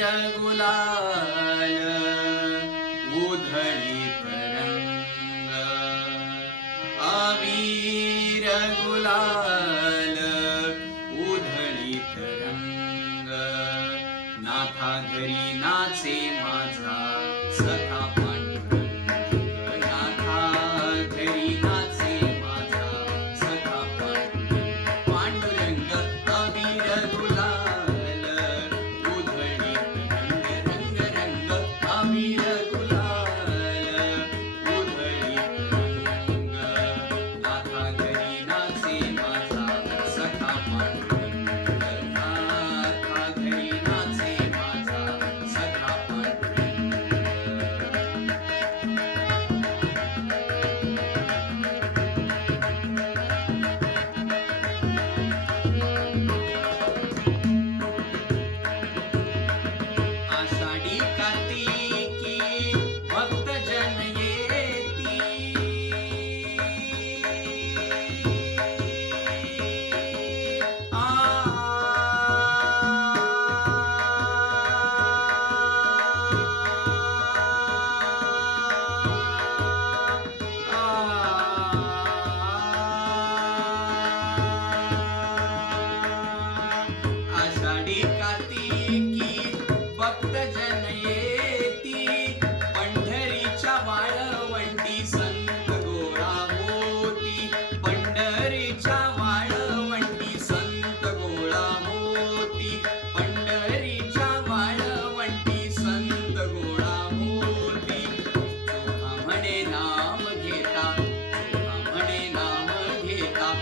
रघुला नाचे माझा.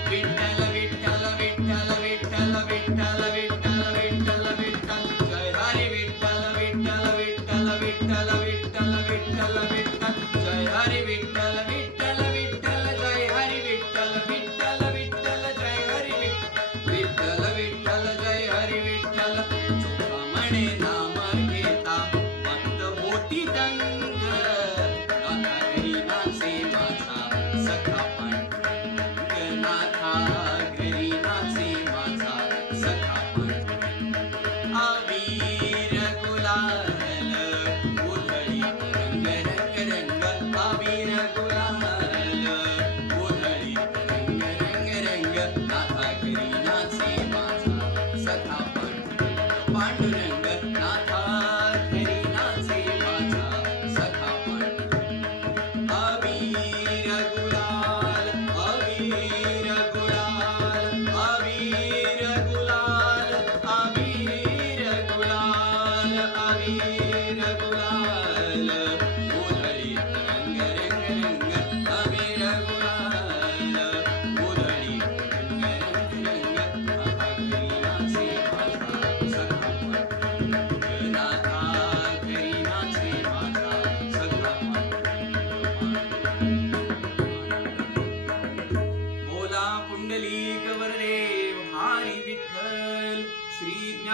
பின்னல் रघुला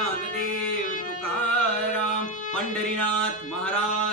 ज्ञानदेव तुकाराम पंढरीनाथ महाराज.